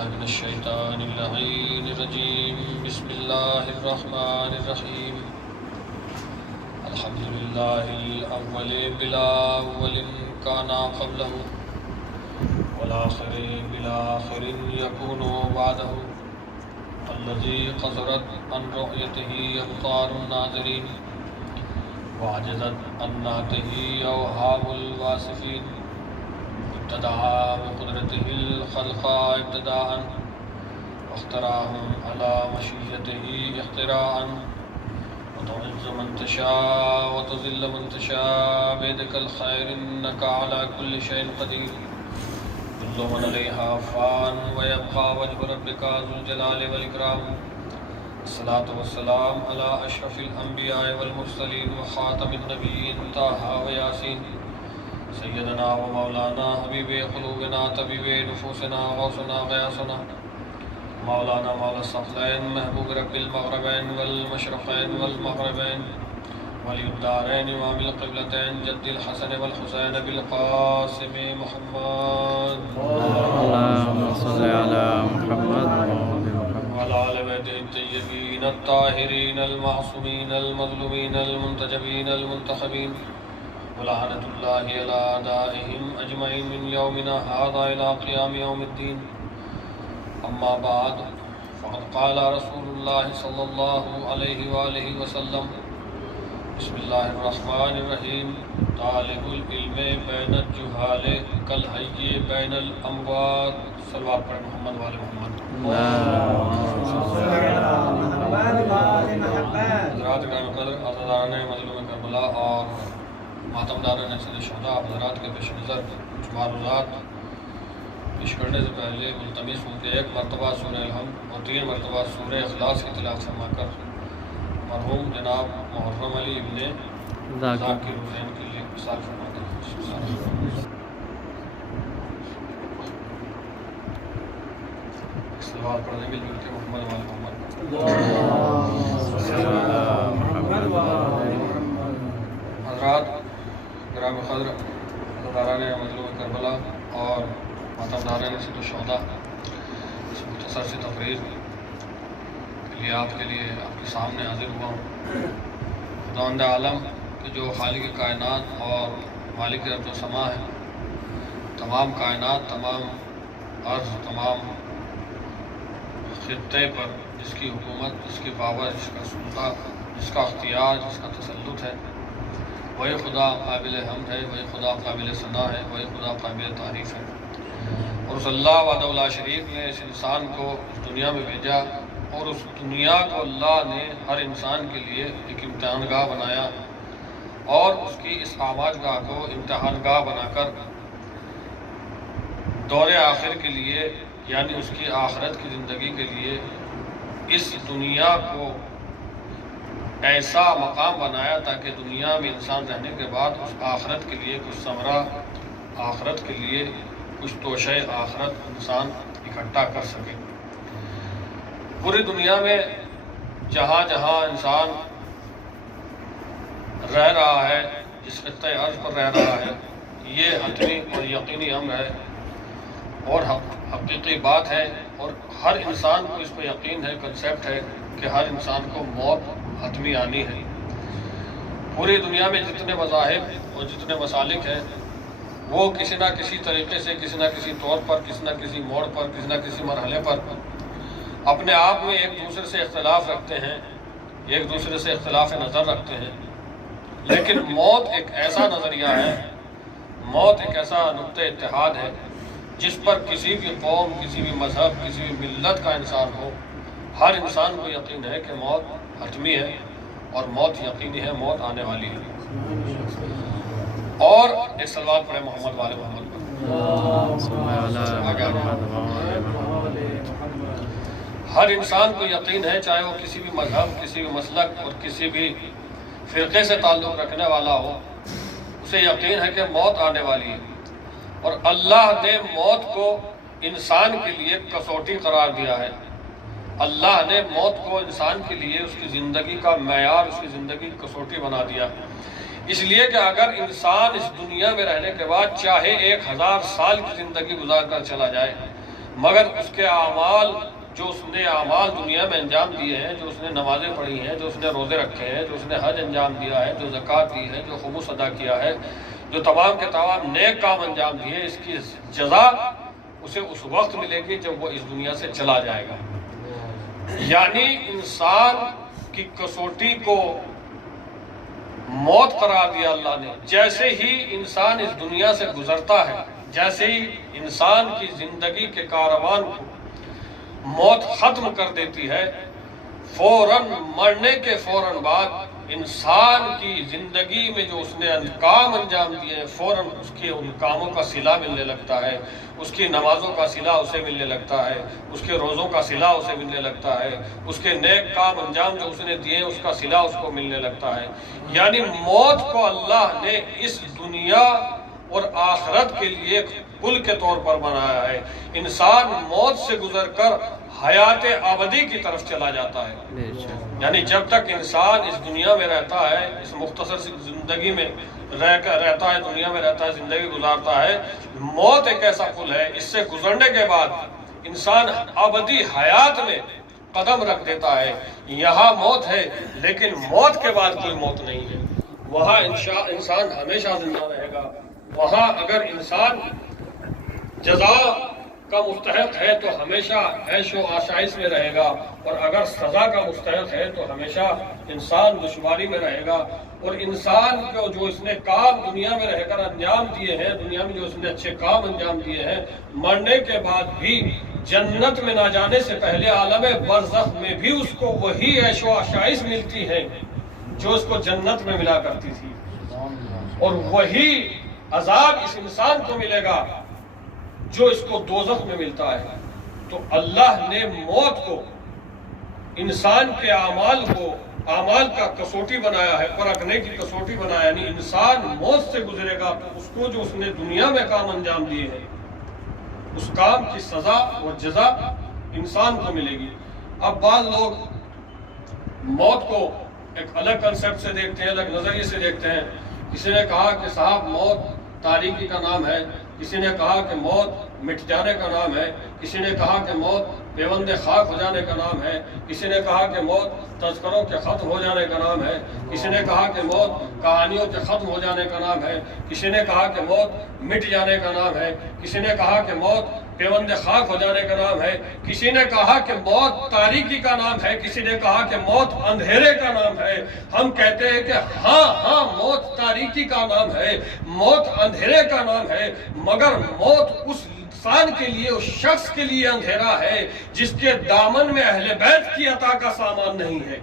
بالله من الشيطان اللعين الرجيم بسم الله الرحمن الرحيم الحمد لله الأول بلا أول كان قبله والآخر بلا آخر يكون بعده الذي قصرت عن رؤيته أبصار الناظرين وعجزت عن نعته أوهام الواصفين ابتدعا بقدرته الخلق ابتداء واختراهم على مشيئته اختراعا وتعز من تشاء وتذل من تشاء بيدك الخير إنك على كل شيء قدير كل من عليها فان ويبقى وجه ربك ذو الجلال والإكرام الصلاة والسلام على أشرف الأنبياء والمرسلين وخاتم النبيين طه وياسين سيدنا ومولانا حبيب قلوبنا طبيب نفوسنا غوثنا غياثنا مولانا مولا الثقلين محبوب رب المغربين والمشرقين والمغربين ولي الدارين إمام القبلتين جد الحسن والحسين بالقاسم محمد اللهم صل على محمد وعلى آل بيته الطيبين الطاهرين المعصومين المظلومين المنتجبين المنتخبين ولعنة الله على أعدائهم أجمعين من يومنا هذا إلى قيام يوم الدين أما بعد فقد قال رسول الله صلى الله عليه وآله وسلم بسم الله الرحمن الرحيم طالب العلم بين الجهال كالحي بين الأموات صلوات پر محمد وآل محمد حضرات گرامی قدر عزیزان مظلوم کربلا اور ماتم داران سید شہداء حضرات کے پیش نظر کچھ معروضات پیش کرنے سے پہلے ملتمس ہوں کہ ایک مرتبہ سورہ الحمد اور 3 مرتبہ سورہ اخلاص کی تلاوت فرما کر مرحوم جناب محرم علی ابن ذاکر حسین کے لیے مثال فرما دیں صلوات پڑھ دیں مل جل کے محمد وآل محمد حضرات گرام قدر عزیزان مظلوم کربلا اور ماتم داران سید الشہداء اس مختصر سی تقریر کے لیے آپ کے سامنے حاضر ہوا ہوں خداوند عالم کہ جو خالق کائنات اور مالک ارض و سما ہے، تمام کائنات، تمام عرض، تمام خطے پر جس کی حکومت، جس کی پاور، جس کا سلطہ، جس کا اختیار، جس کا تسلط ہے، وہی خدا قابل حمد ہے، وہی خدا قابل ثنا ہے، وہی خدا قابل تعریف ہے۔ اور اس اللہ وحدہ لا شریک نے اس انسان کو اس دنیا میں بھیجا، اور اس دنیا کو اللہ نے ہر انسان کے لیے ایک امتحان گاہ بنایا، اور اس کی اس آماج گاہ کو امتحان گاہ بنا کر دور آخر کے لیے، یعنی اس کی آخرت کی زندگی کے لیے اس دنیا کو ایسا مقام بنایا تاکہ دنیا میں انسان رہنے کے بعد اس آخرت کے لیے کچھ ثمرہ، آخرت کے لیے کچھ توشہ آخرت انسان اکٹھا کر سکے۔ پوری دنیا میں جہاں جہاں انسان رہ رہا ہے، جس خطۂ عرض پر رہ رہا ہے، یہ حتمی اور یقینی امر ہے اور حقیقی بات ہے، اور ہر انسان کو اس پہ یقین ہے، کنسیپٹ ہے کہ ہر انسان کو موت حتمی آنی ہے۔ پوری دنیا میں جتنے مذاہب اور جتنے مسالک ہیں، وہ کسی نہ کسی طریقے سے، کسی نہ کسی طور پر، کسی نہ کسی موڑ پر، کسی نہ کسی مرحلے پر اپنے آپ میں ایک دوسرے سے اختلاف رکھتے ہیں، ایک دوسرے سے اختلاف نظر رکھتے ہیں، لیکن موت ایک ایسا نظریہ ہے، موت ایک ایسا نقطہ اتحاد ہے جس پر کسی بھی قوم، کسی بھی مذہب، کسی بھی ملت کا انسان ہو، ہر انسان کو یقین ہے کہ موت حتمی ہے اور موت یقینی ہے، موت آنے والی ہے۔ اور ایک صلوات پڑھے محمد والے محمد پر۔ ہر انسان کو یقین ہے، چاہے وہ کسی بھی مذہب، کسی بھی مسلک اور کسی بھی فرقے سے تعلق رکھنے والا ہو، اسے یقین ہے کہ موت آنے والی ہے، اور اللہ نے موت کو انسان کے لیے کسوٹی قرار دیا ہے۔ اللہ نے موت کو انسان کے لیے اس کی زندگی کا معیار، اس کی زندگی کی کسوٹی بنا دیا، اس لیے کہ اگر انسان اس دنیا میں رہنے کے بعد چاہے 1000 سال کی زندگی گزار کر چلا جائے، مگر اس کے اعمال جو اس نے اعمال دنیا میں انجام دیے ہیں، جو اس نے نمازیں پڑھی ہیں، جو اس نے روزے رکھے ہیں، جو اس نے حج انجام دیا ہے، جو زکوٰۃ دی ہے، جو خمس ادا کیا ہے، جو تمام کے تمام نیک کام انجام دیے، اس کی جزا اسے اس وقت ملے گی جب وہ اس دنیا سے چلا جائے گا۔ یعنی انسان کی کسوٹی کو موت قرار دیا اللہ نے۔ جیسے ہی انسان اس دنیا سے گزرتا ہے، جیسے ہی انسان کی زندگی کے کاروان کو موت ختم کر دیتی ہے، فوراً مرنے کے فوراً بعد انسان کی زندگی میں جو اس نے کام انجام دیے ہیں، فوراً اس کے ان کاموں کا صلہ ملنے لگتا ہے، اس کی نمازوں کا صلہ اسے ملنے لگتا ہے، اس کے روزوں کا صلہ اسے ملنے لگتا ہے، اس کے نیک کام انجام جو اس نے دیے ہیں اس کا صلہ اس کو ملنے لگتا ہے۔ یعنی موت کو اللہ نے اس دنیا اور آخرت کے لیے ایک پل کے طور پر بنایا ہے۔ انسان موت سے گزر کر حیات ابدی کی طرف چلا جاتا ہے۔ یعنی جب تک انسان اس دنیا میں رہتا ہے، اس مختصر سی زندگی میں رہتا ہے، دنیا میں رہتا ہے، زندگی گزارتا ہے، موت ایک ایسا پل ہے، اس سے گزرنے کے بعد انسان ابدی حیات میں قدم رکھ دیتا ہے۔ یہاں موت ہے لیکن موت کے بعد کوئی موت نہیں ہے، وہاں انسان ہمیشہ زندہ رہے گا۔ وہاں اگر انسان جزا کا مستحق ہے تو ہمیشہ عیش و آشائش میں رہے گا، اور اگر سزا کا مستحق ہے تو ہمیشہ انسان دشواری میں رہے گا۔ اور انسان کو جو اس نے کام دنیا میں رہ کر انجام دیے ہیں، دنیا میں جو اس نے اچھے کام انجام دیے ہیں، مرنے کے بعد بھی جنت میں نہ جانے سے پہلے عالم برزخ میں بھی اس کو وہی عیش و آشائش ملتی ہے جو اس کو جنت میں ملا کرتی تھی، اور وہی عذاب اس انسان کو ملے گا جو اس کو دوزخ میں ملتا ہے۔ تو اللہ نے موت کو انسان کے اعمال کا کسوٹی بنایا ہے، پرکھنے کی کسوٹی بنایا، یعنی انسان موت سے گزرے گا تو اس کو جو اس نے دنیا میں کام انجام دیے ہیں اس کام کی سزا اور جزا انسان کو ملے گی۔ اب بعض لوگ موت کو ایک الگ کنسپٹ سے دیکھتے ہیں، الگ نظریے سے دیکھتے ہیں۔ کسی نے کہا کہ صاحب موت تاریکی کا نام ہے، کسی نے کہا کہ موت مٹ جانے کا نام ہے، کسی نے کہا کہ موت پیوند خاک ہو جانے کا نام ہے، کسی نے کہا کہ موت تذکروں کے ختم ہو جانے کا نام ہے، کسی نے کہا کہ موت کہانیوں کے ختم ہو جانے کا نام ہے، کسی نے کہا کہ موت مٹ جانے کا نام ہے، کسی نے کہا کہ موت پیوند خاک ہو جانے کا نام ہے، کسی نے کہا کہ موت تاریکی کا نام ہے، کسی نے کہا کہ موت اندھیرے کا نام ہے۔ ہم کہتے ہیں کہ ہاں موت تاریکی کا نام ہے، موت اندھیرے کا نام ہے، مگر موت اس انسان کے لیے، اس شخص کے لیے اندھیرا ہے جس کے دامن میں اہل بیت کی عطا کا سامان نہیں ہے۔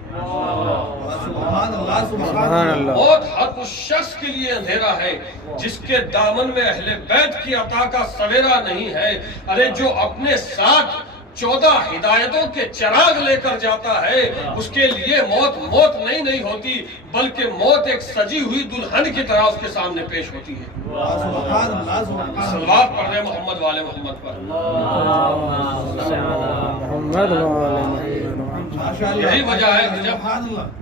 موت حق اس شخص کے لیے اندھیرا ہے جس کے دامن میں اہل بیت کی عطا کا سویرا نہیں ہے۔ ارے جو اپنے ساتھ 14 ہدایتوں کے چراغ لے کر جاتا ہے اس کے لیے موت نہیں ہوتی، بلکہ موت ایک سجی ہوئی دلہن کی طرح اس کے سامنے پیش ہوتی ہے۔ صلوات پڑھ رہے محمد والے محمد پر۔ یہی وجہ ہے کہ جب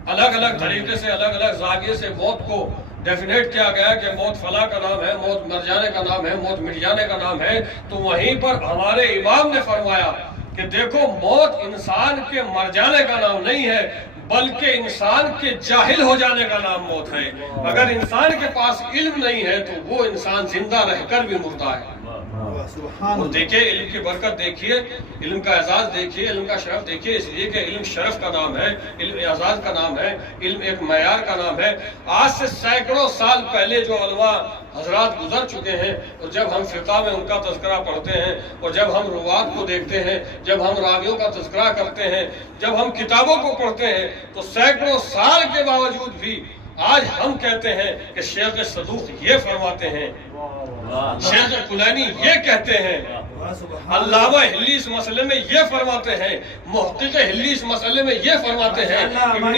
الگ الگ طریقے سے، الگ الگ زاویے سے موت کو ڈیفینیٹ کیا گیا کہ موت فلاں کا نام ہے، موت مر جانے کا نام ہے، موت مٹ جانے کا نام ہے، تو وہیں پر ہمارے امام نے فرمایا کہ دیکھو موت انسان کے مر جانے کا نام نہیں ہے بلکہ انسان کے جاہل ہو جانے کا نام موت ہے۔ اگر انسان کے پاس علم نہیں ہے تو وہ انسان زندہ رہ کر بھی مردہ ہے۔ اور دیکھیے علم کی برکت دیکھیے، علم کا اعزاز دیکھیے، علم کا شرف دیکھیے، اس لیے کہ علم شرف کا نام ہے، علم اعزاز کا نام ہے، علم ایک معیار کا نام ہے۔ آج سے سینکڑوں سال پہلے جو علماء حضرات گزر چکے ہیں، اور جب ہم فقہ میں ان کا تذکرہ پڑھتے ہیں، اور جب ہم روات کو دیکھتے ہیں، جب ہم راویوں کا تذکرہ کرتے ہیں، جب ہم کتابوں کو پڑھتے ہیں، تو سینکڑوں سال کے باوجود بھی آج ہم کہتے ہیں کہ شیخ صدوق یہ فرماتے ہیں، شیخ کلینی یہ کہتے ہیں، علامہ ہلی اس مسئلے میں یہ فرماتے ہیں، محقق ہلی اس مسئلے میں یہ فرماتے ہیں، ابن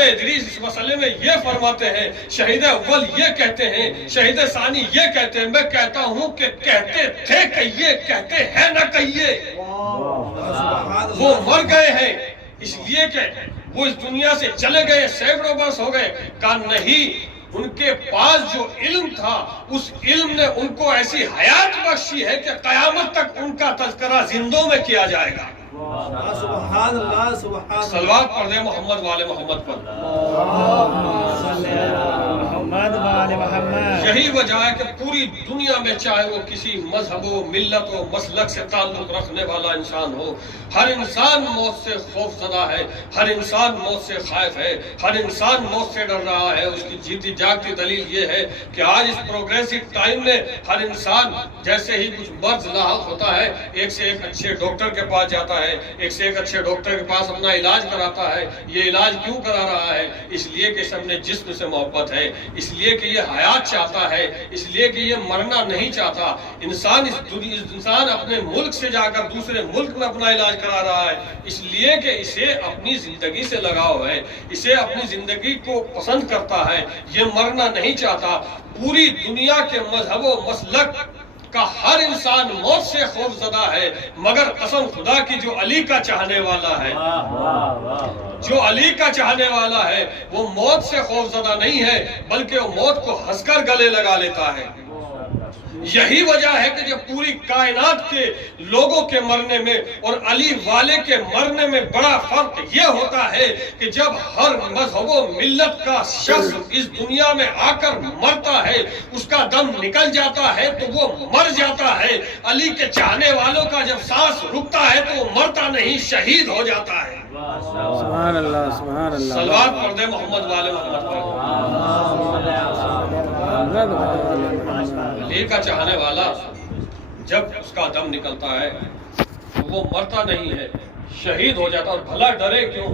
ادریس اس مسئلے میں یہ فرماتے ہیں، شہید اول یہ کہتے ہیں، شہید ثانی یہ کہتے ہیں۔ میں کہتا ہوں کہ کہتے تھے کہیے، کہتے ہیں نہ کہیے۔ وہ مر گئے ہیں اس لیے کہ وہ اس دنیا سے چلے گئے، سینکڑوں برس ہو گئے، کہا نہیں ان کے پاس جو علم تھا اس علم نے ان کو ایسی حیات بخشی ہے کہ قیامت تک ان کا تذکرہ زندوں میں کیا جائے گا۔ سبحان اللہ سبحان اللہ۔ صلوات پڑھ دیں محمد والے محمد پر۔ محمد والے محمد۔ یہی وجہ ہے کہ پوری دنیا میں چاہے وہ کسی مذہب و ملت و مسلک سے تعلق رکھنے والا انسان ہو، ہر انسان موت سے خوف زدہ ہے، ہر انسان موت سے خائف ہے، ہر انسان موت سے ڈر رہا ہے۔ اس کی جیتی جاگتی دلیل یہ ہے کہ آج اس پروگریسو ٹائم میں ہر انسان جیسے ہی کچھ مرض لاحق ہوتا ہے ایک سے ایک اچھے ڈاکٹر کے پاس جاتا ہے، ایک سے ایک اچھے ڈاکٹر کے پاس اپنا علاج کراتا ہے۔ یہ علاج کیوں کرا رہا ہے؟ اس لیے کہ سب نے جسم سے محبت ہے، اس لیے کہ یہ حیات چاہتا ہے، اس لیے کہ یہ مرنا نہیں چاہتا۔ انسان اپنے ملک سے جا کر دوسرے ملک میں اپنا علاج کرا رہا ہے اس لیے کہ اسے اپنی زندگی سے لگاؤ ہے، اسے اپنی زندگی کو پسند کرتا ہے، یہ مرنا نہیں چاہتا۔ پوری دنیا کے مذہب و مسلک کا ہر انسان موت سے خوف زدہ ہے، مگر قسم خدا کی جو علی کا چاہنے والا ہے، جو علی کا چاہنے والا ہے وہ موت سے خوف زدہ نہیں ہے بلکہ وہ موت کو ہنس کر گلے لگا لیتا ہے۔ یہی وجہ ہے کہ جب پوری کائنات کے لوگوں کے مرنے میں اور علی والے کے مرنے میں بڑا فرق یہ ہوتا ہے کہ جب ہر مذہب و ملت کا شخص اس دنیا میں آ کر مرتا ہے، اس کا دم نکل جاتا ہے تو وہ مر جاتا ہے۔ علی کے چاہنے والوں کا جب سانس رکتا ہے تو وہ مرتا نہیں، شہید ہو جاتا ہے۔ سبحان اللہ سبحان اللہ۔ صلوات پڑھ دیں محمد والے محمد پر۔ علی کا چاہنے والا جب اس کا دم نکلتا ہے تو وہ مرتا نہیں ہے، شہید ہو جاتا۔ اور بھلا ڈرے کیوں؟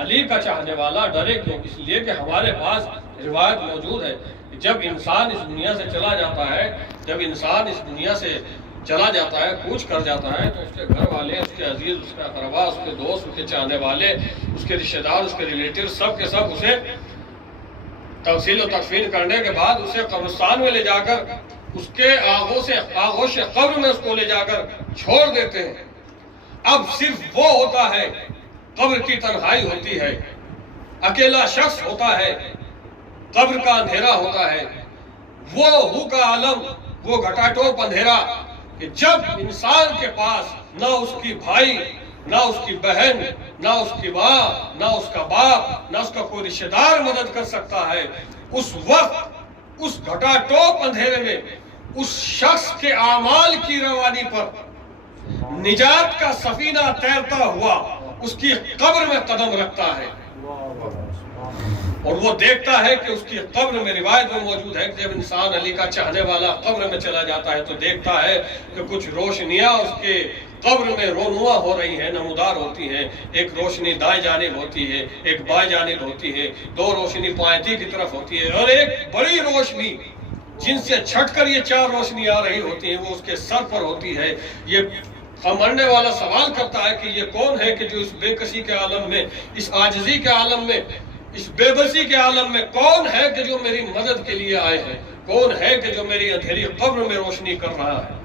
علی کا چاہنے والا ڈرے کیوں؟ اس لیے کہ ہمارے پاس روایت موجود ہے کہ جب انسان اس دنیا سے چلا جاتا ہے، جب انسان اس دنیا سے چلا جاتا ہے، کوچ کر جاتا ہے، تو اس کے گھر والے، اس کے عزیز، اس کے اقربا، اس کے دوست، اس کے چاہنے والے، اس کے رشتہ دار، اس کے ریلیٹیو، سب کے سب اسے تغسیل و تکفین کرنے کے بعد اسے قبرستان میں لے جا کر اس کے آغوش قبر میں اس کو لے جا کر چھوڑ دیتے ہیں۔ اب صرف وہ ہوتا ہے، قبر کی تنہائی ہوتی ہے، اکیلا شخص ہوتا ہے، قبر کا اندھیرا ہوتا ہے، وہ ہو کا عالم، وہ گھٹا ٹوپ اندھیرا کہ جب انسان کے پاس نہ اس کی بھائی، نہ اس کی بہن، نہ اس کی ماں، نہ اس کا باپ، نہ اس کا کوئی رشتہ دار مدد کر سکتا ہے، اس وقت اس گھٹا ٹوپ اندھیرے میں اس شخص کے اعمال کی روانی پر نجات کا سفینہ تیرتا ہوا اس کی قبر میں قدم رکھتا ہے، اور وہ دیکھتا ہے کہ اس کی قبر میں روایت میں موجود ہے کہ جب انسان علی کا چاہنے والا قبر میں چلا جاتا ہے تو دیکھتا ہے کہ کچھ روشنیاں اس کے قبر میں رونما ہو رہی ہیں، نمودار ہوتی ہیں۔ ایک روشنی دائیں جانب ہوتی ہے، ایک بائیں جانب ہوتی ہے، دو روشنی پائنتی کی طرف ہوتی ہے، اور ایک بڑی روشنی جن سے چھٹ کر یہ چار روشنی آ رہی ہوتی ہیں وہ اس کے سر پر ہوتی ہے۔ یہ مرنے والا سوال کرتا ہے کہ یہ کون ہے کہ جو اس بے کسی کے عالم میں، اس عاجزی کے عالم میں، اس بے بسی کے عالم میں کون ہے کہ جو میری مدد کے لیے آئے ہیں؟ کون ہے کہ جو میری اندھیری قبر میں روشنی کر رہا ہے؟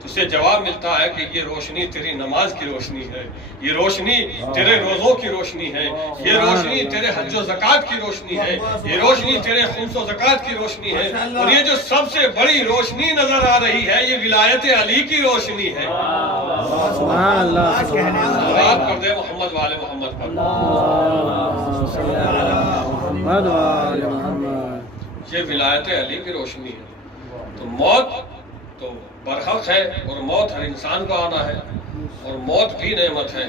تو اسے جواب ملتا ہے کہ یہ روشنی تیری نماز کی روشنی ہے، یہ روشنی تیرے روزوں کی روشنی ہے، یہ روشنی تیرے حج و زکوٰۃ کی روشنی ہے، یہ روشنی تیرے خمس و زکوٰۃ کی روشنی ہے، اور یہ جو سب سے بڑی روشنی نظر آ رہی ہے یہ ولایت علی کی روشنی ہے۔ سبحان اللہ سبحان اللہ۔ صلوات کر دے محمد والے محمد پر۔ محمد والے محمد۔ یہ ولایت علی کی روشنی ہے۔ تو موت تو برحق ہے، اور موت ہر انسان کو آنا ہے، اور موت بھی نعمت ہے،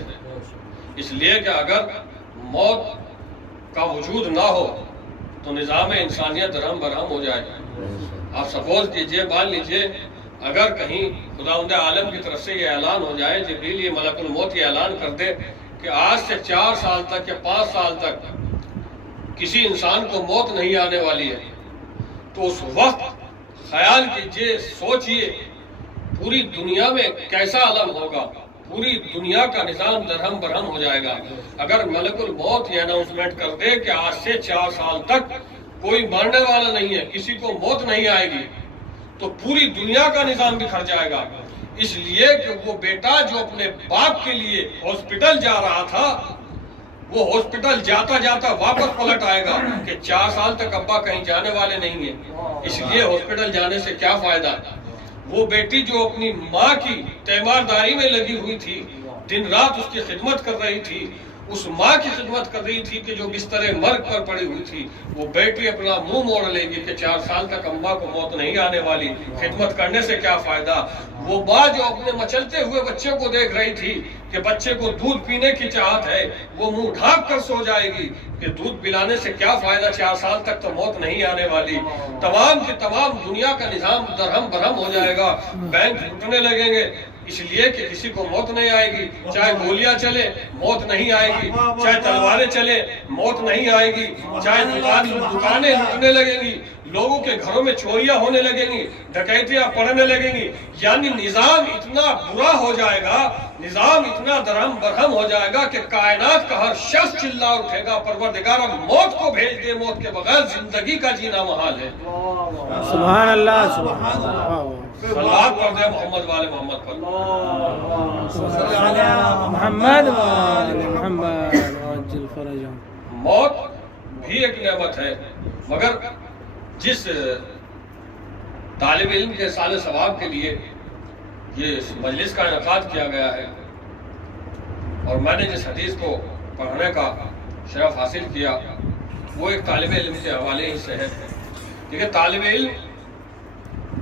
اس لیے کہ اگر موت کا وجود نہ ہو تو نظام انسانیت درہم برہم ہو جائے گا۔ آپ سپوز کیجئے، مان لیجئے اگر کہیں خداوند عالم کی طرف سے یہ اعلان ہو جائے، جبریل یہ ملک الموت یہ اعلان کر دے کہ آج سے 4 سال تک یا 5 سال تک کسی انسان کو موت نہیں آنے والی ہے، تو اس وقت خیال کیجئے، سوچئے پوری دنیا میں کیسا عالم ہوگا، پوری دنیا کا نظام درہم برہم ہو جائے گا۔ اگر ملک الموت یہ اناؤنسمنٹ کر دے کہ آج سے 4 سال تک کوئی مرنے والا نہیں ہے، کسی کو موت نہیں آئے گی، تو پوری دنیا کا نظام بکھر جائے گا۔ اس لیے کہ وہ بیٹا جو اپنے باپ کے لیے ہاسپٹل جا رہا تھا، وہ ہاسپٹل جاتا جاتا واپس پلٹ آئے گا کہ 4 سال تک ابا کہیں جانے والے نہیں ہیں، اس لیے ہاسپٹل جانے سے کیا فائدہ۔ وہ بیٹی جو اپنی ماں کی تیمارداری میں لگی ہوئی تھی، دن رات اس کی خدمت کر رہی تھی، اس ماں کی خدمت کر رہی تھی کہ جو بستر مرگ پر پڑی ہوئی تھی، وہ بیٹی اپنا منہ موڑ لے گی کہ 4 سال تک اماں کو موت نہیں آنے والی، خدمت کرنے سے کیا فائدہ۔ وہ ماں جو اپنے مچلتے ہوئے بچے کو دیکھ رہی تھی کہ بچے کو دودھ پینے کی چاہت ہے، وہ منہ ڈھانپ کر سو جائے گی کہ دودھ پلانے سے کیا فائدہ، 4 سال تک تو موت نہیں آنے والی۔ تمام کی تمام دنیا کا نظام درہم برہم ہو جائے گا، بینک لوٹنے لگیں گے، اس لیے کہ کسی کو موت نہیں آئے گی، چاہے گولیاں چلے موت نہیں آئے گی، چاہے تلواریں چلے موت نہیں آئے گی، چاہے دکانیں لوٹنے لگیں گی، لوگوں کے گھروں میں چوریاں ہونے لگیں گی، ڈکیتیاں پڑنے لگیں گی، یعنی نظام اتنا برا ہو جائے گا، نظام اتنا درہم برہم ہو جائے گا کہ کائنات کا ہر شخص چلا اٹھے گا، پروردگارہ موت کو بھیج دے، موت کے بغیر زندگی کا جینا محال ہے۔ سبحان اللہ، سبحان اللہ، صلوات پڑھ دے محمد والے محمد پر۔ محمد وآل محمد وعجل فرجهم۔ موت بھی ایک نعمت ہے، مگر جس طالب علم کے سال ثواب کے لیے یہ مجلس کا انعقاد کیا گیا ہے، اور میں نے جس حدیث کو پڑھنے کا شرف حاصل کیا وہ ایک طالب علم کے حوالے ہی سے ہے۔ دیکھیں، طالب علم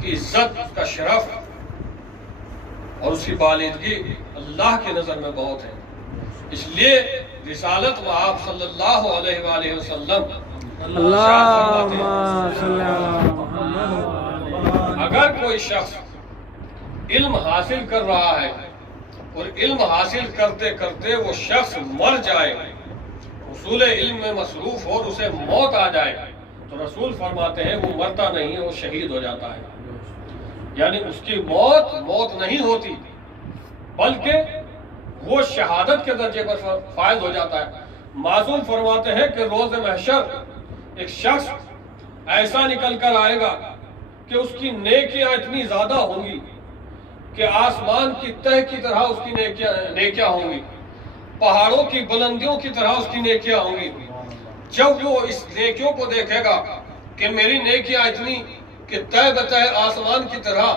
کی عزت، اس کا شرف اور اس کی بالادگی اللہ کی نظر میں بہت ہے، اس لیے رسالت و آپ صلی اللہ علیہ وآلہ وسلم اللہم صلی علی محمد۔ اگر کوئی شخص علم حاصل کر رہا ہے اور علم حاصل کرتے کرتے وہ شخص مر جائے، حصول علم میں مصروف ہو اور اسے موت آ جائے، تو رسول فرماتے ہیں وہ مرتا نہیں ہے، وہ شہید ہو جاتا ہے، یعنی اس کی موت نہیں ہوتی بلکہ وہ شہادت کے درجے پر فائز ہو جاتا ہے۔ معصوم فرماتے ہیں کہ روز محشر ایک شخص ایسا نکل کر آئے گا کہ اس کی نیکیاں اتنی زیادہ ہوں گی کہ آسمان کی تہ کی طرح اس کی نیکیاں ہوں گی، پہاڑوں کی بلندیوں کی طرح اس کی نیکیاں ہوں گی۔ جب وہ اس نیکیوں کو دیکھے گا کہ میری نیکیاں اتنی کہ تہ بتہ آسمان کی طرح،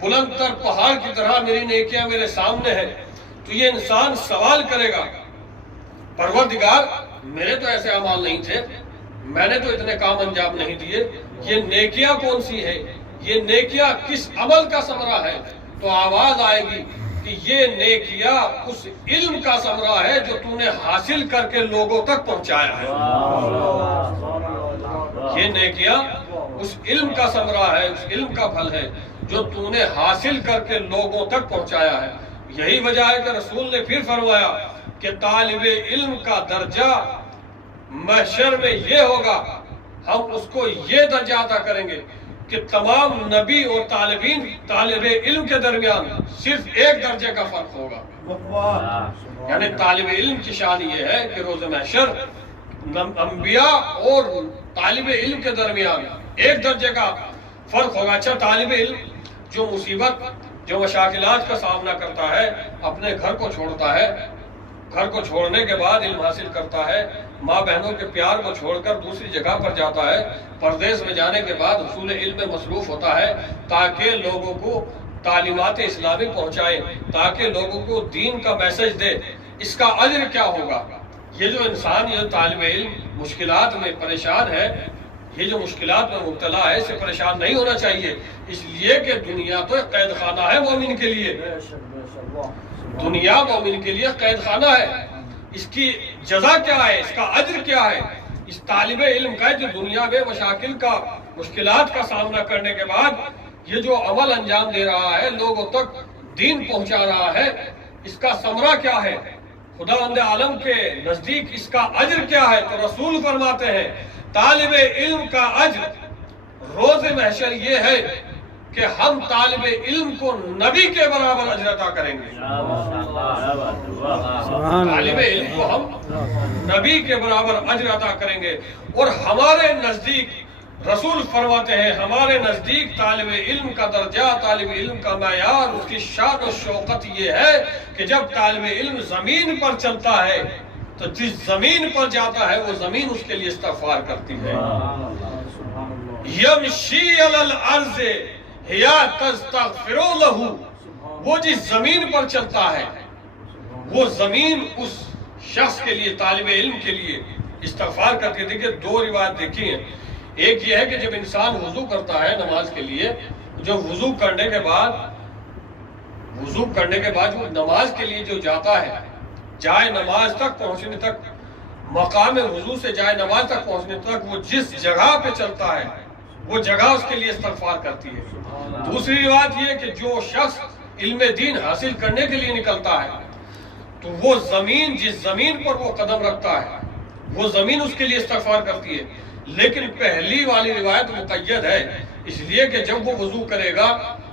بلند تر پہاڑ کی طرح میری نیکیاں میرے سامنے ہیں، تو یہ انسان سوال کرے گا، پروردگار میرے تو ایسے اعمال نہیں تھے، میں نے تو اتنے کام انجام نہیں دیے، یہ نیکیاں کون سی ہے، یہ نیکیاں کس عمل کا ثمرہ ہے؟ تو آواز آئے گی کہ یہ نیکیاں اس علم کا ثمرہ ہے جو تو نے حاصل کر کے لوگوں تک پہنچایا ہے۔ یہ نیکیاں اس علم کا ثمرہ ہے، اس علم کا پھل ہے جو تو نے حاصل کر کے لوگوں تک پہنچایا ہے۔ یہی وجہ ہے کہ رسول نے پھر فرمایا کہ طالب علم کا درجہ محشر میں یہ ہوگا، ہم اس کو یہ درجہ عطا کریں گے کہ تمام نبی اور طالب علم کے درمیان صرف ایک درجے کا فرق ہوگا۔ یعنی طالب علم کی شان یہ ہے کہ روز محشر انبیاء اور طالب علم کے درمیان ایک درجے کا فرق ہوگا۔ اچھا، طالب علم جو مصیبت، جو مشاکلات کا سامنا کرتا ہے، اپنے گھر کو چھوڑتا ہے، گھر کو چھوڑنے کے بعد علم حاصل کرتا ہے، ماں بہنوں کے پیار کو چھوڑ کر دوسری جگہ پر جاتا ہے، پردیس میں جانے کے بعد حصول علم میں مصروف ہوتا ہے تاکہ لوگوں کو تعلیمات اسلامی پہنچائے، تاکہ لوگوں کو دین کا میسج دے۔ اس کا اجر کیا ہوگا؟ یہ جو انسان، یہ طالب علم مشکلات میں پریشان ہے، یہ جو مشکلات میں مبتلا ہے، اس سے پریشان نہیں ہونا چاہیے، اس لیے کہ دنیا تو قید خانہ ہے مومن کے لیے، دنیا مومن کے لیے قید خانہ ہے۔ اس کی جزا کیا ہے، اس کا اجر کیا ہے؟ اس طالب علم کا جو دنیا میں مشکلات کا سامنا کرنے کے بعد یہ جو عمل انجام دے رہا ہے، لوگوں تک دین پہنچا رہا ہے، اس کا ثمرہ کیا ہے؟ خداوند عالم کے نزدیک اس کا اجر کیا ہے؟ تو رسول فرماتے ہیں طالب علم کا اجر روز محشر یہ ہے کہ ہم طالب علم کو نبی کے برابر اجر عطا کریں گے۔ طالب علم کو ہم نبی کے برابر اجر عطا کریں گے، اور ہمارے نزدیک رسول فرماتے ہیں ہمارے نزدیک طالب علم کا درجہ، طالب علم کا معیار، اس کی شان و شوکت یہ ہے کہ جب طالب علم زمین پر چلتا ہے تو جس زمین پر جاتا ہے وہ زمین اس کے لیے استغفار کرتی ہے. یمشی علی الارض یا تستغفر لہ، وہ جس زمین پر چلتا ہے وہ زمین اس شخص کے لیے، طالب علم کے لیے استغفار کرتی ہے. دیکھیں دو روایت دیکھی ہیں. ایک یہ ہے کہ جب انسان وضو کرتا ہے نماز کے لیے، جو وضو کرنے کے بعد وہ نماز کے لیے جو جاتا ہے، جائے نماز تک پہنچنے تک، مقام وضو سے جائے نماز تک پہنچنے تک وہ جس جگہ پہ چلتا ہے وہ جگہ اس کے لیے استغفار کرتی ہے. دوسری روایت یہ ہے کہ جو شخص علم دین حاصل کرنے کے لیے نکلتا ہے تو وہ زمین، جس زمین پر وہ قدم رکھتا ہے وہ زمین اس کے لیے استغفار کرتی ہے. لیکن پہلی والی روایت مقید ہے، اس لیے کہ جب وہ وضو کرے گا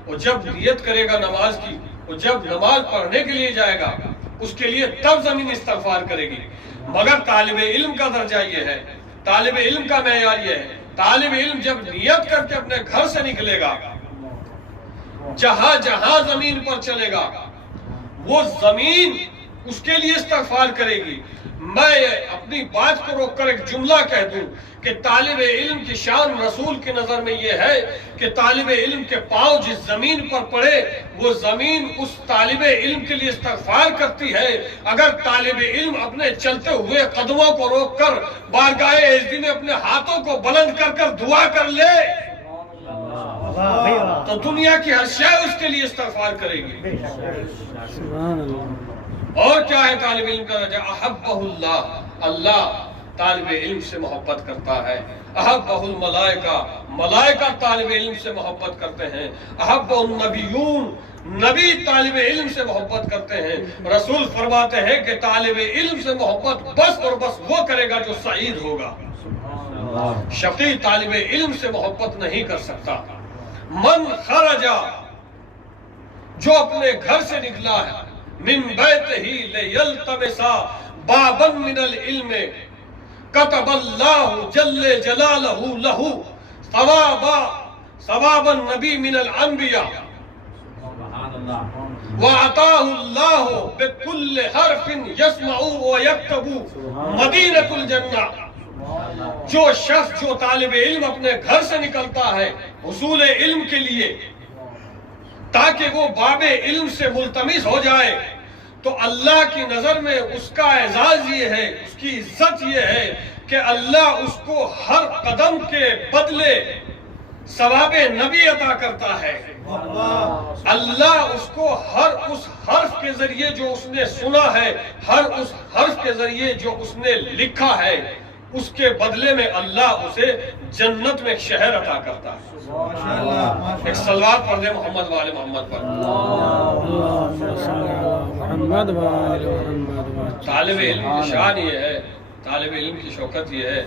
اور جب نیت کرے گا نماز کی اور جب نماز پڑھنے کے لیے جائے گا اس کے لیے تب زمین استغفار کرے گی. مگر طالب علم کا درجہ یہ ہے، طالب علم کا معیار یہ ہے، طالب علم جب نیت کر کے اپنے گھر سے نکلے گا، جہاں جہاں زمین پر چلے گا وہ زمین اس کے لیے استغفار کرے گی. میں اپنی بات کو روک کر ایک جملہ کہہ دوں کہ طالب علم کی شان رسول کی نظر میں یہ ہے کہ طالب علم کے پاؤں جس زمین پر پڑے وہ زمین اس طالب علم کے لیے استغفار کرتی ہے. اگر طالب علم اپنے چلتے ہوئے قدموں کو روک کر بارگاہ عزت میں اپنے ہاتھوں کو بلند کر کر دعا کر لے تو دنیا کی ہر شے اس کے لیے استغفار کرے گی. اور کیا ہے طالب علم کا درجہ؟ احبہ اللہ، اللہ طالب علم سے محبت کرتا ہے. احبہ الملائکہ، ملائکہ طالب علم سے محبت کرتے ہیں. احبہ النبیون، نبی طالب علم سے محبت کرتے ہیں. رسول فرماتے ہیں کہ طالب علم سے محبت بس اور بس وہ کرے گا جو سعید ہوگا، شقی طالب علم سے محبت نہیں کر سکتا. من خرجا، جو اپنے گھر سے نکلا ہے، من بیتہ لیلتمسا بابا من العلم کتب اللہ جل جلالہ لہ ثواب النبی من الانبیاء وعطاہ اللہ بکل حرف یسمع ویکتب مدینۃ الجنہ. جو شخص، جو طالب علم اپنے گھر سے نکلتا ہے حصول علم کے لیے تاکہ وہ باب علم سے ملتمس ہو جائے، تو اللہ کی نظر میں اس کا اعزاز یہ ہے، اس کی عزت یہ ہے کہ اللہ اس کو ہر قدم کے بدلے ثواب نبی عطا کرتا ہے. اللہ اس کو ہر اس حرف کے ذریعے جو اس نے سنا ہے، ہر اس حرف کے ذریعے جو اس نے لکھا ہے، اس کے بدلے میں اللہ اسے جنت میں ایک شہر عطا کرتا ہے. ایک صلوات پڑھ دیں محمد وآل محمد پر. طالب علم کی شان یہ ہے، طالب علم کی شوکت یہ ہے،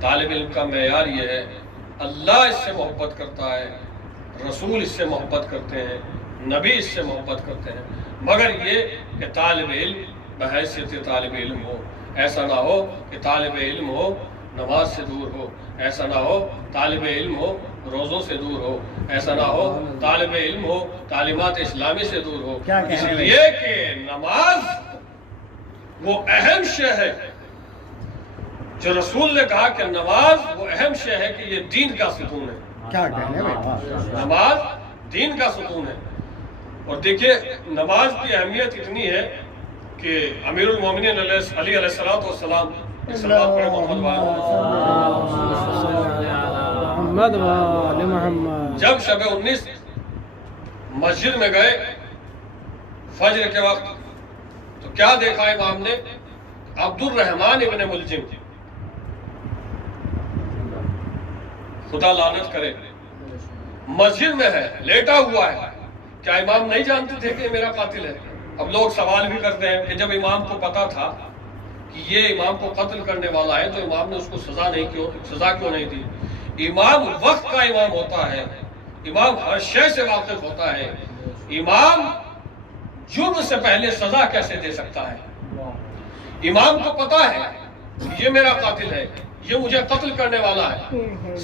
طالب علم کا معیار یہ ہے، اللہ اس سے محبت کرتا ہے، رسول اس سے محبت کرتے ہیں، نبی اس سے محبت کرتے ہیں. مگر یہ کہ طالب علم بحیثیت طالب علم ہو، ایسا نہ ہو کہ طالب علم ہو نماز سے دور ہو، ایسا نہ ہو طالب علم ہو روزوں سے دور ہو، ایسا نہ ہو طالب علم ہو تعلیمات اسلامی سے دور ہو. اس لیے کہ نماز وہ اہم شے ہے جو رسول نے کہا کہ نماز وہ اہم شے ہے کہ یہ دین کا ستون ہے. کیا کہنے بھائی، نماز دین کا ستون ہے. اور دیکھیے نماز کی اہمیت اتنی ہے کہ امیر المومنین علی علیہ السلام صلوات پڑھیں محمد محمد. جب شب 19 مسجد میں گئے فجر کے وقت تو کیا دیکھا امام نے؟ عبد الرحمن ابن ملجم، خدا لعنت کرے، مسجد میں ہے، لیٹا ہوا ہے. کیا امام نہیں جانتے تھے کہ یہ میرا قاتل ہے؟ اب لوگ سوال بھی کرتے ہیں کہ جب امام کو پتا تھا کہ یہ امام کو قتل کرنے والا ہے تو امام نے اس کو سزا کیوں نہیں دی؟ امام وقت کا امام ہوتا ہے، امام ہر شے سے واقف ہوتا ہے. امام جرم سے پہلے سزا کیسے دے سکتا ہے؟ امام کو پتا ہے کہ یہ میرا قاتل ہے، یہ مجھے قتل کرنے والا ہے.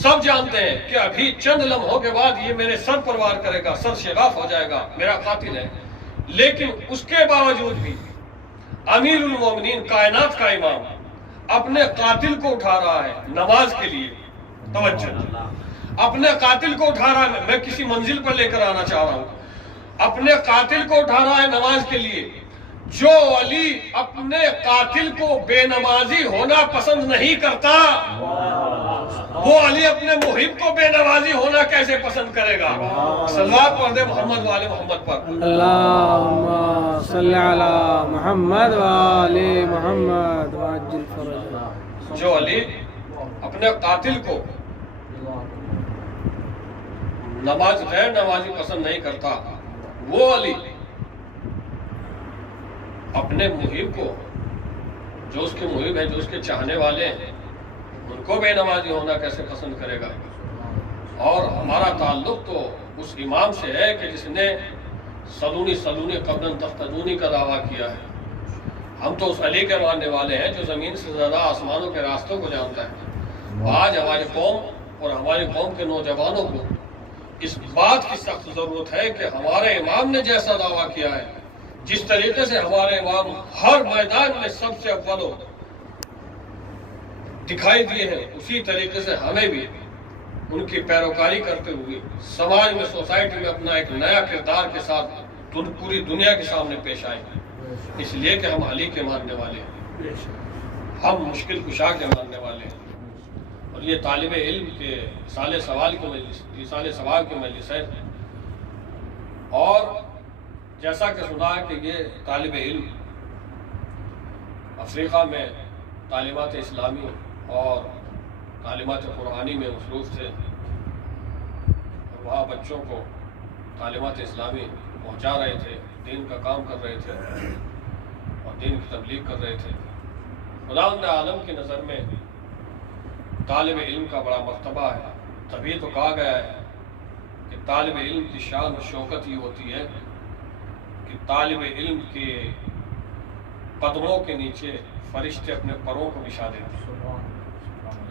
سب جانتے ہیں کہ ابھی چند لمحوں کے بعد یہ میرے سر پر وار کرے گا، سر شگاف ہو جائے گا، میرا قاتل ہے. لیکن اس کے باوجود بھی امیر المومنین کائنات کا امام اپنے قاتل کو اٹھا رہا ہے نماز کے لیے. توجہ, اپنے قاتل کو اٹھا رہا ہے. میں کسی منزل پر لے کر آنا چاہ رہا ہوں. اپنے قاتل کو اٹھا رہا ہے نماز کے لیے. جو علی اپنے قاتل کو بے نمازی ہونا پسند نہیں کرتا, وہ علی اپنے محب کو بے نمازی ہونا کیسے پسند کرے گا؟ صلوات پڑھ دے محمد والے محمد پر. اللہم صلی علی محمد وآل محمد وعجل فرجہ. جو علی اپنے قاتل کو نماز غیر نمازی پسند نہیں کرتا, وہ علی اپنے محب کو, جو اس کے محب ہیں, جو اس کے چاہنے والے ہیں, ان کو بے نمازی ہونا کیسے پسند کرے گا؟ اور ہمارا تعلق تو اس امام سے ہے کہ جس نے صلونی صلونی قبلا تفتدونی کا دعویٰ کیا ہے. ہم تو اس علی کے ماننے والے ہیں جو زمین سے زیادہ آسمانوں کے راستوں کو جانتا ہے. آج ہماری قوم اور ہماری قوم کے نوجوانوں کو اس بات کی سخت ضرورت ہے کہ ہمارے امام نے جیسا دعویٰ کیا ہے, جس طریقے سے ہمارے امام ہر میدان میں سب سے اول دکھائی دیے ہیں, اسی طریقے سے ہمیں بھی ان کی پیروکاری کرتے ہوئے سماج میں, سوسائٹی میں اپنا ایک نیا کردار کے ساتھ پوری دنیا کے سامنے پیش آئیں. اس لیے کہ ہم علی کے ماننے والے ہیں, ہم مشکل کشا کے ماننے والے ہیں. اور یہ طالب علم کے سال سوال کی مجلس ہے. اور جیسا کہ سنا ہے کہ یہ طالب علم افریقہ میں تعلیمات اسلامی اور تعلیمات قرآنی میں مصروف تھے, اور وہاں بچوں کو تعلیمات اسلامی پہنچا رہے تھے, دین کا کام کر رہے تھے اور دین کی تبلیغ کر رہے تھے. خداوند عالم کی نظر میں طالب علم کا بڑا مرتبہ ہے. تبھی تو کہا گیا ہے کہ طالب علم کی شان و شوکت یہ ہوتی ہے کہ طالب علم کے قدموں کے نیچے فرشتے اپنے پروں کو بچھا دیتے ہیں.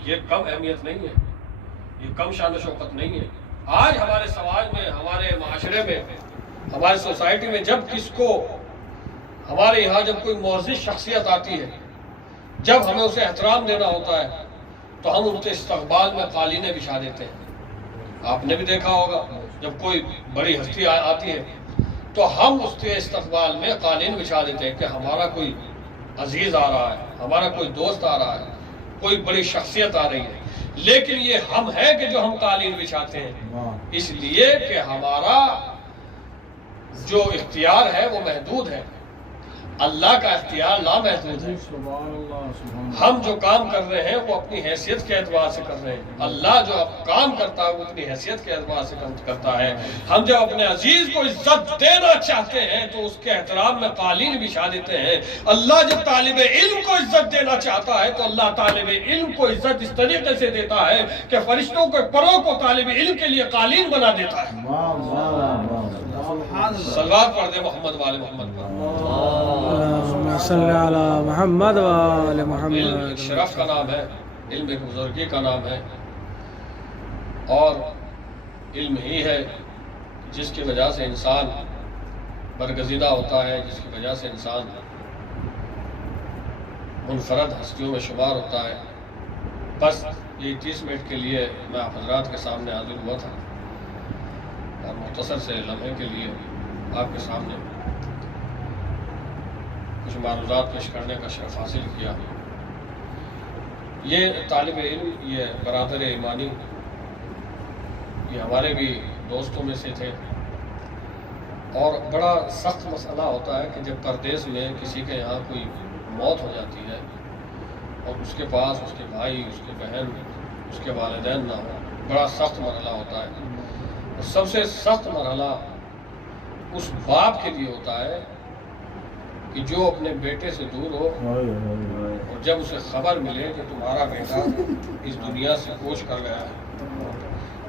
یہ کم اہمیت نہیں ہے, یہ کم شان و شوکت نہیں ہے. آج ہمارے سماج میں, ہمارے معاشرے میں, ہماری سوسائٹی میں جب کس کو ہمارے یہاں جب کوئی معزز شخصیت آتی ہے, جب ہمیں اسے احترام دینا ہوتا ہے تو ہم ان کے استقبال میں قالینیں بچھا دیتے ہیں. آپ نے بھی دیکھا ہوگا جب کوئی بڑی ہستی آتی ہے تو ہم اس کے استقبال میں قالین بچھا دیتے ہیں کہ ہمارا کوئی عزیز آ رہا ہے, ہمارا کوئی دوست آ رہا ہے, کوئی بڑی شخصیت آ رہی ہے. لیکن یہ ہم ہیں کہ جو ہم قالین بچھاتے ہیں, اس لیے کہ ہمارا جو اختیار ہے وہ محدود ہے, اللہ کا اختیار لامحدود ہے. ہم جو کام کر رہے ہیں وہ اپنی حیثیت کے اعتبار سے کر رہے ہیں. اللہ جو کام کرتا ہے وہ اپنی حیثیت کے اعتبار سے کرتا ہے. ہم جب اپنے عزیز کو عزت دینا چاہتے ہیں تو اس کے احترام میں قالین بچھا دیتے ہیں. اللہ جب طالب علم کو عزت دینا چاہتا ہے تو اللہ طالب علم کو عزت اس طریقے سے دیتا ہے کہ فرشتوں کے پروں کو طالب علم کے لیے قالین بنا دیتا ہے. صلوات پڑھ دے محمد والے محمد پر. اللہم صلی علی محمد وآل محمد. علم ایک شرف کا نام ہے, علم ایک بزرگی کا نام ہے, اور علم ہی ہے جس کی وجہ سے انسان برگزیدہ ہوتا ہے, جس کی وجہ سے انسان منفرد ہستیوں میں شمار ہوتا ہے. بس یہ 30 منٹ کے لیے میں آپ حضرات کے سامنے حاضر ہوا تھا اور مختصر سے لمحے کے لیے آپ کے سامنے کچھ معروضات پیش کرنے کا شرف حاصل کیا. یہ طالب علم, یہ برادر ایمانی, یہ ہمارے بھی دوستوں میں سے تھے, اور بڑا سخت مسئلہ ہوتا ہے کہ جب پردیس میں کسی کے یہاں کوئی موت ہو جاتی ہے اور اس کے پاس اس کے بھائی, اس کے بہن, اس کے والدین نہ ہو, بڑا سخت مرحلہ ہوتا ہے. اور سب سے سخت مرحلہ اس باپ کے لیے ہوتا ہے کہ جو اپنے بیٹے سے دور ہو اور جب اسے خبر ملے کہ تمہارا بیٹا اس دنیا سے کوچ کر گیا ہے.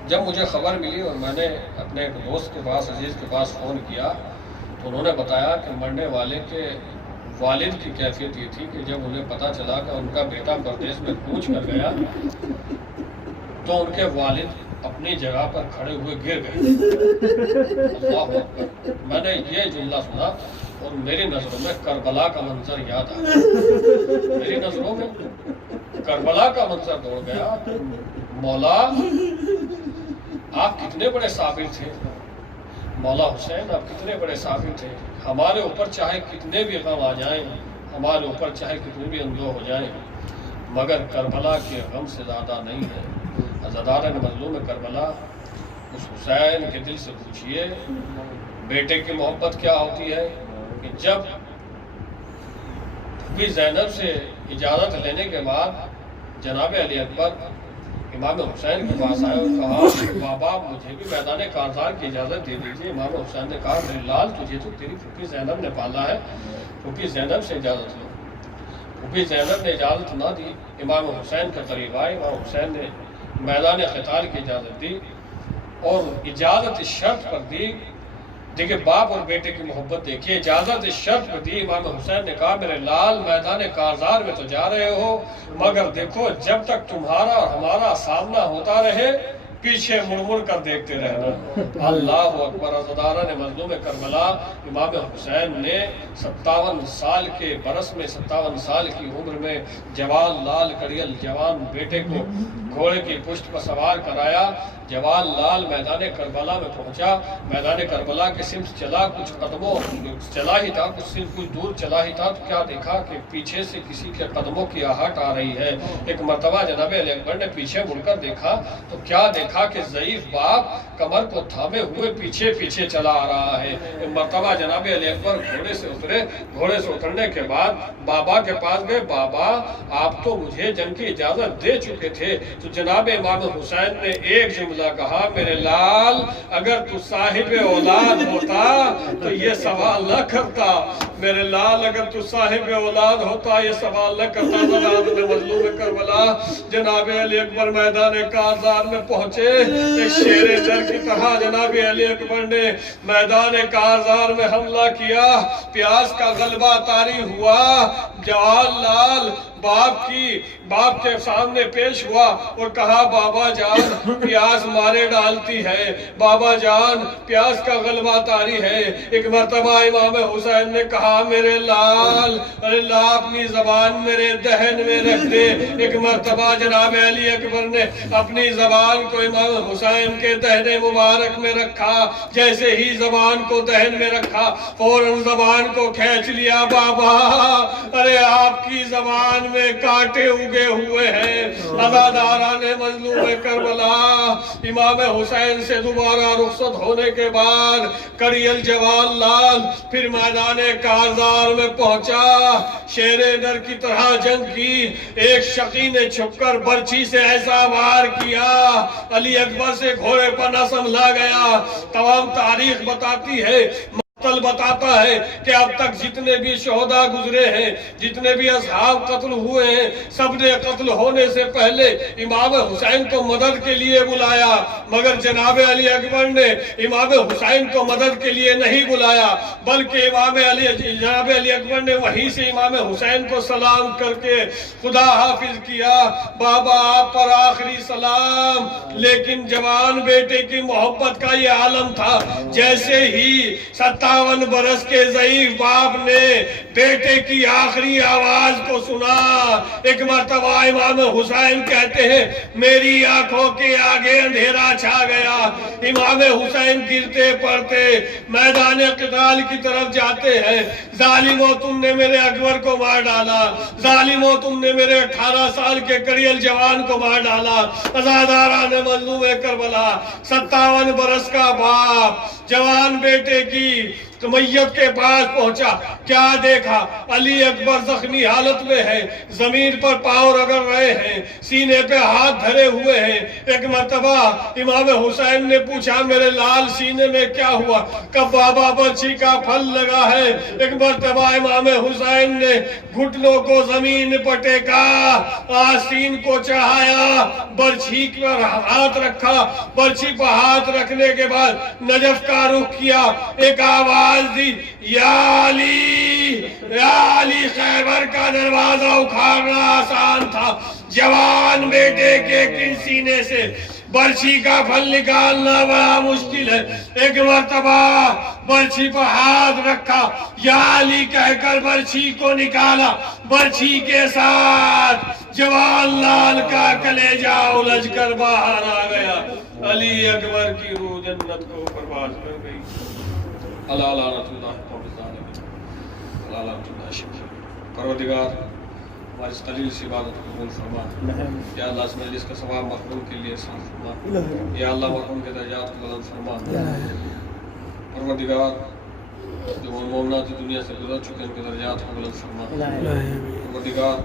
جب مجھے خبر ملی اور میں نے اپنے ایک دوست کے پاس, عزیز کے پاس فون کیا تو انہوں نے بتایا کہ مرنے والے کے والد کی کیفیت یہ تھی کہ جب انہیں پتہ چلا کہ ان کا بیٹا پردیس میں کوچ کر گیا تو ان کے والد اپنی جگہ پر کھڑے ہوئے گر گئے. اللہ اکبر. میں نے یہ جملہ سنا اور میری نظروں میں کربلا کا منظر یاد آیا، میری نظروں میں کربلا کا منظر دوڑ گیا۔ مولا آپ کتنے بڑے صابر تھے، مولا حسین آپ کتنے بڑے صابر تھے، ہمارے اوپر چاہے کتنے بھی غم آ جائیں، ہمارے اوپر چاہے کتنے بھی اندوہ ہو جائیں، مگر کربلا کے غم سے زیادہ نہیں ہے۔ عزاداران مظلوم کربلا، اس حسین کے دل سے پوچھئے بیٹے کی محبت کیا ہوتی ہے کہ جب بھی زینب سے اجازت لینے کے بعد جناب علی اکبر امام حسین کے پاس آئے اور کہا کہ بابا مجھے بھی میدان کارزار کی اجازت دے دیجئے۔ امام حسین نے کہا میرے لال تجھے تو تیری پھوپھی زینب نے پالا ہے، پھوپھی زینب سے اجازت لو۔ پھوپھی زینب نے اجازت نہ دی، امام حسین کے قریب آئے، امام حسین نے میدان قتال کی اجازت دی اور اجازت شرط پر دی۔ دیکھیں باپ اور بیٹے کی محبت دیکھیے، اجازت شرط پر دی۔ امام حسین نے کہا میرے لال میدان کارزار میں تو جا رہے ہو، مگر دیکھو جب تک تمہارا اور ہمارا سامنا ہوتا رہے پیچھے مڑ مڑ کر دیکھتے رہنا۔ اللہ اکبر۔ عزاداران مظلوم کربلا، امام حسین نے 57 سال کے برس میں، 57 سال کی عمر میں جوان لال کڑیل جوان بیٹے کو گھوڑے کی پشت پر سوار کرایا۔ جوان لال میدان کربلا میں پہنچا، میدان کربلا کے سمت چلا، کچھ قدموں چلا ہی تھا، کچھ دور چلا ہی تھا تو کیا دیکھا کہ پیچھے سے کسی کے قدموں کی آہٹ آ رہی ہے۔ ایک مرتبہ جناب علی اکبر نے پیچھے مڑ کر دیکھا تو کیا دیکھا کہ ضعیف باپ کمر کو تھامے ہوئے پیچھے پیچھے چلا آ رہا ہے۔ ایک مرتبہ جناب علی اکبر گھوڑے سے اترے، گھوڑے سے اترنے کے بعد بابا کے پاس گئے، بابا آپ تو مجھے جنگ کی اجازت دے چکے تھے۔ تو جناب امام حسین نے ایک جملہ کہا میرے لال اگر تو صاحب اولاد ہوتا تو یہ سوال نہ کرتا، میرے لال اگر تو صاحب اولاد ہوتا یہ سوال نہ کرتا۔ عزاداران مظلوم کربلا، جناب علی اکبر میدان کارزار میں پہنچے، ایک شیر در کی طرح جناب علی اکبر نے میدان کارزار میں حملہ کیا، پیاس کا غلبہ طاری ہوا، جوان لال باپ کے سامنے پیش ہوا اور کہا بابا جان پیاس مارے ڈالتی ہے، بابا جان پیاس کا غلبہ طاری ہے۔ ایک مرتبہ امام حسین نے کہا میرے لال اللہ اپنی زبان میرے دہن میں رکھ دے۔ ایک مرتبہ جناب علی اکبر نے اپنی زبان کو امام حسین کے دہن مبارک میں رکھا، جیسے ہی زبان کو دہن میں رکھا فوراً زبان کو کھینچ لیا۔ بابا ارے آپ کی زبان میں کانٹے اگے ہوئے ہیں۔ عزاداران مظلوم کربلا، امام حسین سے دوبارہ رخصت ہونے کے بعد کڑیل جوان لال پھر میدان کارزار میں پہنچا، شیر نر کی طرح جنگ کی۔ ایک شقی نے چھپ کر برچھی سے ایسا وار کیا، علی اکبر سے گھوڑے پر نہ سنبھلا گیا۔ تمام تاریخ بتاتی ہے، بتاتا ہے کہ اب تک جتنے بھی شہداء گزرے ہیں، جتنے بھی اصحاب قتل ہوئے ہیں، سب نے قتل ہونے سے پہلے امام حسین کو مدد کے لیے بلایا، مگر جناب علی اکبر نے امام حسین کو مدد کے لیے نہیں بلایا، بلکہ جناب علی اکبر نے وہیں سے امام حسین کو سلام کر کے خدا حافظ کیا، بابا آپ پر آخری سلام۔ لیکن جوان بیٹے کی محبت کا یہ عالم تھا، جیسے ہی 57 برس کے ضعیف باپ نے بیٹے کی آخری آواز کو سنا، ایک مرتبہ امام حسین کہتے ہیں میری آنکھوں کے آگے اندھیرا چھا گیا۔ امام حسین گرتے پڑتے میدان قتال کی طرف جاتے ہیں، ظالموں تم نے میرے اکبر کو مار ڈالا، ظالموں تم نے میرے 18 سال کے کڑیل جوان کو مار ڈالا۔ عزاداران مظلوم کربلا، 57 برس کا باپ جوان بیٹے کی میت کے پاس پہنچا، کیا دیکھا علی اکبر زخمی حالت میں ہے، زمین پر پاؤں رگڑ رہے ہیں، سینے پہ ہاتھ دھرے ہوئے ہیں۔ ایک مرتبہ امام حسین نے پوچھا میرے لال سینے میں کیا ہوا؟ کب بابا برچھی کا پھل لگا ہے۔ ایک مرتبہ امام حسین نے گھٹنوں کو زمین پر ٹیکا، آستین کو چڑھایا، برچھی پر ہاتھ رکھا، برچھی پر ہاتھ رکھنے کے بعد نجف کا رخ کیا، ایک آواز دی یا علی خیبر کا دروازہ اکھاڑنا آسان تھا، جوان بیٹے کے سینے سے برچھی کا پھل نکالنا بڑا مشکل ہے. ایک مرتبہ برچھی پر ہاتھ رکھا, یا علی کہہ کر برچھی کو نکالا. برچھی کے ساتھ جوان لال کا کلیجہ الجھ کر باہر آ گیا. علی اکبر کی روح جنت کو پرواز کر گئی. اللہ لعنت اللہ قوم الظالمین. اللہ لعنت اللہ شکر. پروردگار ہماری اس قلیل سی عبادت کو قبول فرما. یا اللہ اس مجلس کا ثواب مرحوم کے لیے احسان فرما. یا اللہ مرحوم کے درجات کو بلند فرما. پروردگار جو مومنات دنیا سے گزر چکے ہیں ان کے درجات کو بلند فرما. پروردگار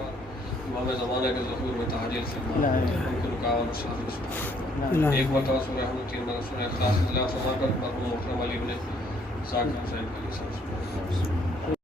امام زمانہ کے ظہور میں تحجیل فرما. ان کو رکاوٹ و شادی فرما. ایک مرتبہ سورہ حمد 3 مرتبہ سورہ اخلاص اللہ فرما کر مرحوم محترم علی بن ذاکر حسین کے لیے